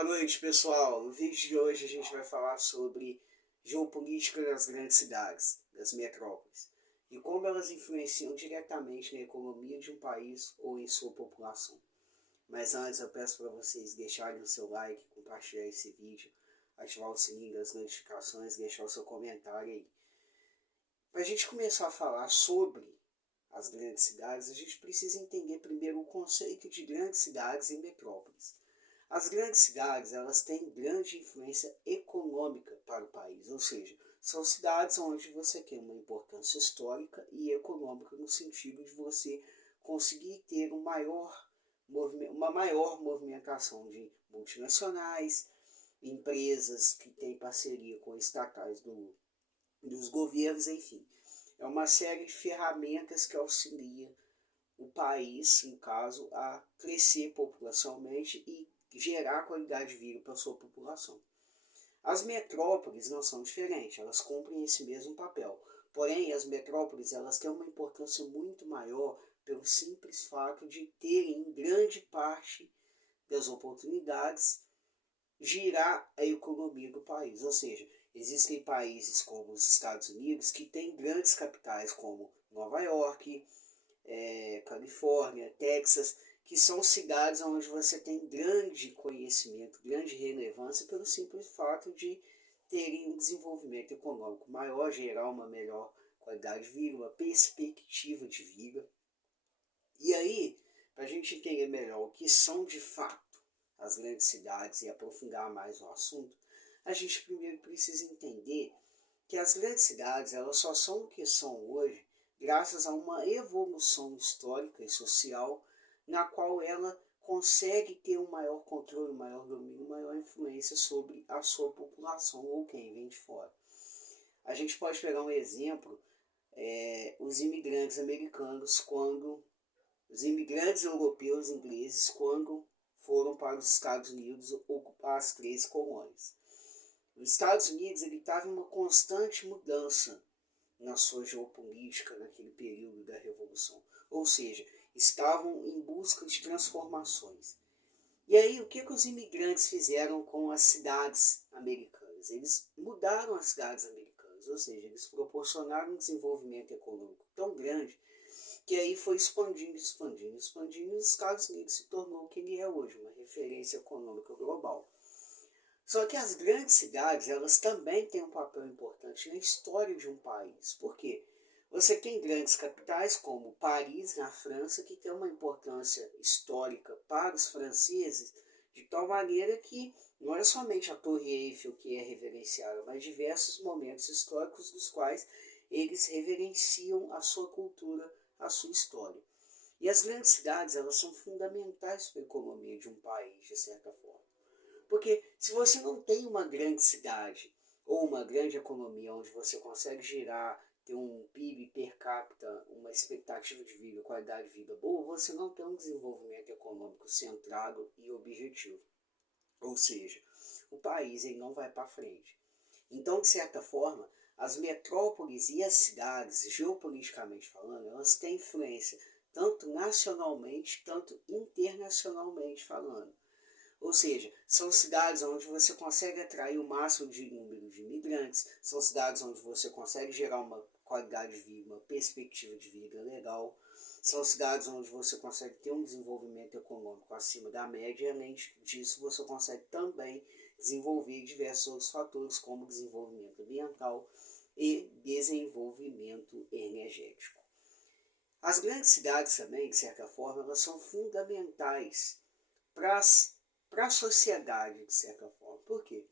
Boa noite, pessoal. No vídeo de hoje a gente vai falar sobre geopolítica das grandes cidades, das metrópoles, e como elas influenciam diretamente na economia de um país ou em sua população. Mas antes eu peço para vocês deixarem o seu like, compartilhar esse vídeo, ativar o sininho das notificações, deixar o seu comentário aí. Para a gente começar a falar sobre as grandes cidades, a gente precisa entender primeiro o conceito de grandes cidades e metrópoles. As grandes cidades, elas têm grande influência econômica para o país, ou seja, são cidades onde você tem uma importância histórica e econômica no sentido de você conseguir ter uma maior movimentação de multinacionais, empresas que têm parceria com estatais dos governos, enfim. É uma série de ferramentas que auxilia o país, no caso, a crescer populacionalmente e gerar qualidade de vida para a sua população. As metrópoles não são diferentes, elas cumprem esse mesmo papel. Porém, as metrópoles elas têm uma importância muito maior pelo simples fato de terem grande parte das oportunidades girar a economia do país. Ou seja, existem países como os Estados Unidos que têm grandes capitais como Nova York, Califórnia, Texas, que são cidades onde você tem grande conhecimento, grande relevância pelo simples fato de terem um desenvolvimento econômico maior, gerar uma melhor qualidade de vida, uma perspectiva de vida. E aí, para a gente entender melhor o que são de fato as grandes cidades e aprofundar mais o assunto, a gente primeiro precisa entender que as grandes cidades elas só são o que são hoje graças a uma evolução histórica e social na qual ela consegue ter um maior controle, um maior domínio, uma maior influência sobre a sua população ou quem vem de fora. A gente pode pegar um exemplo, os imigrantes americanos os imigrantes europeus ingleses quando foram para os Estados Unidos ocupar as 13 colônias. Os Estados Unidos estava em uma constante mudança na sua geopolítica naquele período da Revolução. Ou seja, estavam em busca de transformações. E aí, o que os imigrantes fizeram com as cidades americanas? Eles mudaram as cidades americanas, ou seja, eles proporcionaram um desenvolvimento econômico tão grande que aí foi expandindo, e os Estados Unidos se tornou o que ele é hoje, uma referência econômica global. Só que as grandes cidades, elas também têm um papel importante na história de um país. Por quê? Você tem grandes capitais como Paris, na França, que tem uma importância histórica para os franceses, de tal maneira que não é somente a Torre Eiffel que é reverenciada, mas diversos momentos históricos dos quais eles reverenciam a sua cultura, a sua história. E as grandes cidades, elas são fundamentais para a economia de um país, de certa forma. Porque se você não tem uma grande cidade ou uma grande economia onde você consegue girar, ter um PIB per capita, uma expectativa de vida, qualidade de vida boa, você não tem um desenvolvimento econômico centrado e objetivo. Ou seja, o país ele não vai para frente. Então, de certa forma, as metrópoles e as cidades, geopoliticamente falando, elas têm influência tanto nacionalmente, tanto internacionalmente falando. Ou seja, são cidades onde você consegue atrair o máximo de número de imigrantes, são cidades onde você consegue gerar uma qualidade de vida, uma perspectiva de vida legal, são cidades onde você consegue ter um desenvolvimento econômico acima da média e além disso você consegue também desenvolver diversos outros fatores como desenvolvimento ambiental e desenvolvimento energético. As grandes cidades também, de certa forma, elas são fundamentais para a sociedade, de certa forma. Por quê?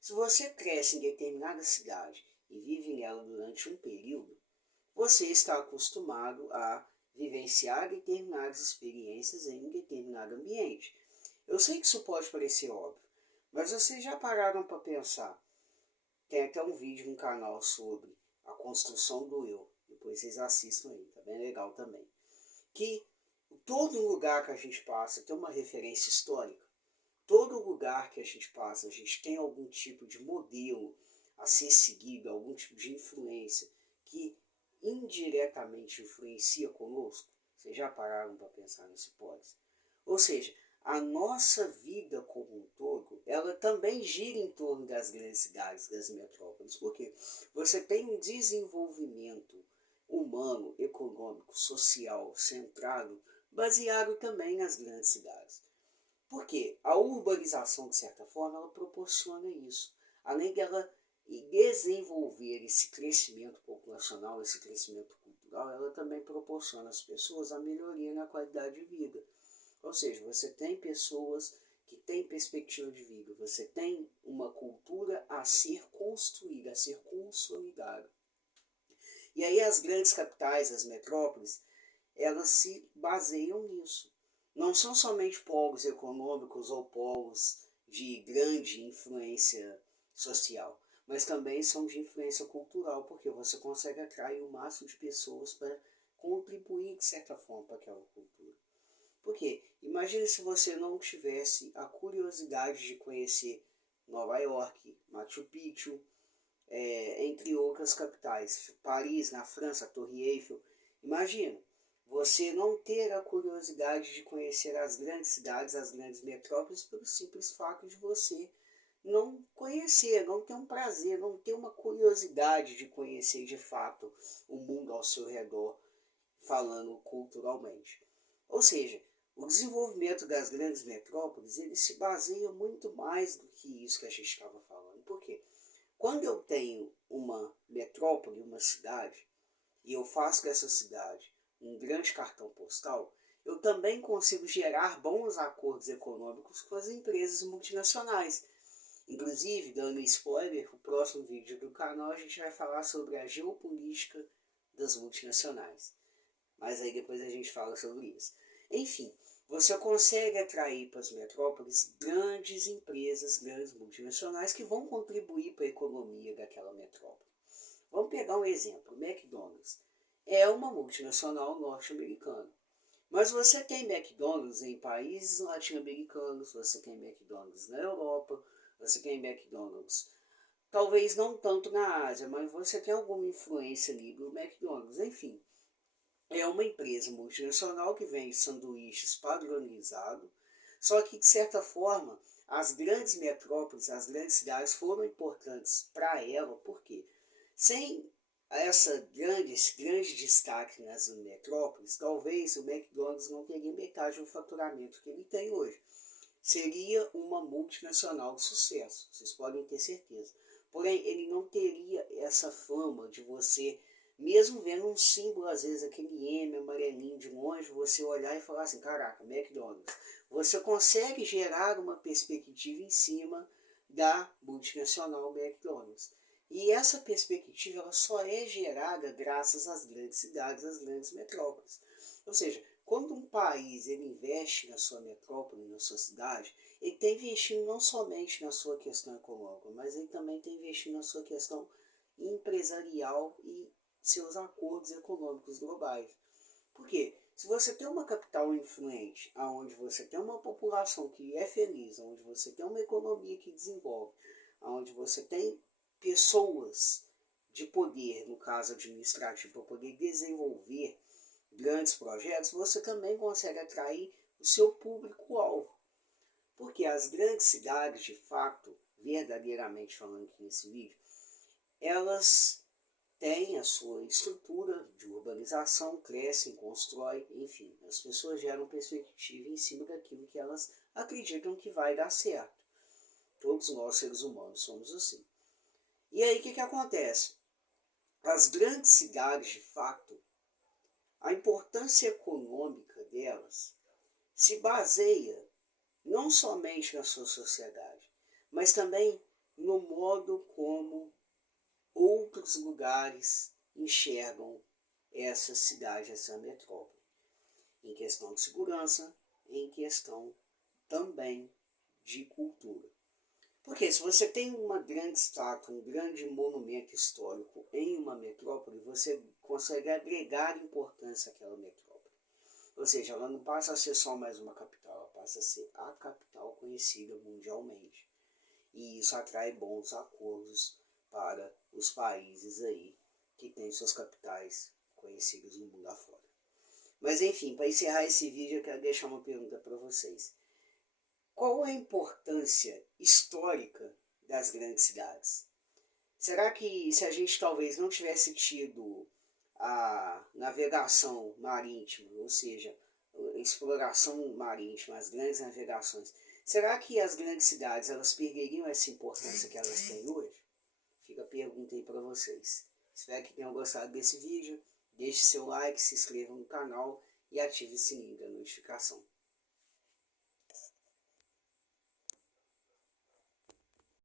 Se você cresce em determinada cidade e vive nela durante um período, você está acostumado a vivenciar determinadas experiências em um determinado ambiente. Eu sei que isso pode parecer óbvio, mas vocês já pararam para pensar? Tem até um vídeo no canal sobre a construção do eu. Depois vocês assistam aí, tá bem legal também. Que todo lugar que a gente passa tem uma referência histórica. Todo lugar que a gente passa, a gente tem algum tipo de modelo a ser seguido, algum tipo de influência que indiretamente influencia conosco. Vocês já pararam para pensar nessa hipótese? Ou seja, a nossa vida como um todo, também gira em torno das grandes cidades, das metrópoles. Por quê? Você tem um desenvolvimento humano, econômico, social, centrado, baseado também nas grandes cidades. Porque a urbanização, de certa forma, ela proporciona isso. Além dela desenvolver esse crescimento populacional, esse crescimento cultural, ela também proporciona às pessoas a melhoria na qualidade de vida. Ou seja, você tem pessoas que têm perspectiva de vida, você tem uma cultura a ser construída, a ser consolidada. E aí as grandes capitais, as metrópoles, elas se baseiam nisso. Não são somente polos econômicos ou polos de grande influência social, mas também são de influência cultural, porque você consegue atrair o máximo de pessoas para contribuir de certa forma para aquela cultura. Porque imagine se você não tivesse a curiosidade de conhecer Nova York, Machu Picchu, entre outras capitais, Paris, na França, a Torre Eiffel. Imagina, você não ter a curiosidade de conhecer as grandes cidades, as grandes metrópoles, pelo simples fato de você não conhecer, não ter um prazer, não ter uma curiosidade de conhecer de fato o mundo ao seu redor, falando culturalmente. Ou seja, o desenvolvimento das grandes metrópoles, ele se baseia muito mais do que isso que a gente estava falando. Por quê? Quando eu tenho uma metrópole, uma cidade, e eu faço dessa cidade um grande cartão postal, eu também consigo gerar bons acordos econômicos com as empresas multinacionais. Inclusive, dando spoiler, o próximo vídeo do canal a gente vai falar sobre a geopolítica das multinacionais. Mas aí depois a gente fala sobre isso. Enfim, você consegue atrair para as metrópoles grandes empresas, grandes multinacionais que vão contribuir para a economia daquela metrópole. Vamos pegar um exemplo, o McDonald's. É uma multinacional norte-americana. Mas você tem McDonald's em países latino-americanos, você tem McDonald's na Europa, você tem McDonald's, talvez não tanto na Ásia, mas você tem alguma influência ali do McDonald's. Enfim, é uma empresa multinacional que vende sanduíches padronizados, só que de certa forma as grandes metrópoles, as grandes cidades foram importantes para ela, porque sem esse grande destaque nas metrópoles, talvez o McDonald's não teria metade do faturamento que ele tem hoje. Seria uma multinacional de sucesso, vocês podem ter certeza. Porém, ele não teria essa fama de você, mesmo vendo um símbolo, às vezes aquele M amarelinho de longe, você olhar e falar assim, caraca, McDonald's. Você consegue gerar uma perspectiva em cima da multinacional McDonald's. E essa perspectiva ela só é gerada graças às grandes cidades, às grandes metrópoles. Ou seja, quando um país ele investe na sua metrópole, na sua cidade, ele está investindo não somente na sua questão econômica, mas ele também está investindo na sua questão empresarial e seus acordos econômicos globais. Por quê? Se você tem uma capital influente, onde você tem uma população que é feliz, onde você tem uma economia que desenvolve, onde você tem pessoas de poder, no caso administrativo, para poder desenvolver grandes projetos, você também consegue atrair o seu público-alvo. Porque as grandes cidades, de fato, verdadeiramente falando aqui nesse vídeo, elas têm a sua estrutura de urbanização, crescem, constroem, enfim, as pessoas geram perspectiva em cima daquilo que elas acreditam que vai dar certo. Todos nós, seres humanos, somos assim. E aí o que acontece? As grandes cidades, de fato, a importância econômica delas se baseia não somente na sua sociedade, mas também no modo como outros lugares enxergam essa cidade, essa metrópole. Em questão de segurança, em questão também de cultura. Porque se você tem uma grande estátua, um grande monumento histórico em uma metrópole, você consegue agregar importância àquela metrópole. Ou seja, ela não passa a ser só mais uma capital, ela passa a ser a capital conhecida mundialmente. E isso atrai bons acordos para os países aí que têm suas capitais conhecidas no mundo afora. Mas enfim, para encerrar esse vídeo eu quero deixar uma pergunta para vocês. Qual a importância histórica das grandes cidades? Será que se a gente talvez não tivesse tido a navegação marítima, ou seja, a exploração marítima, as grandes navegações, será que as grandes cidades elas perderiam essa importância que elas têm hoje? Fica a pergunta aí para vocês. Espero que tenham gostado desse vídeo. Deixe seu like, se inscreva no canal e ative o sininho da notificação.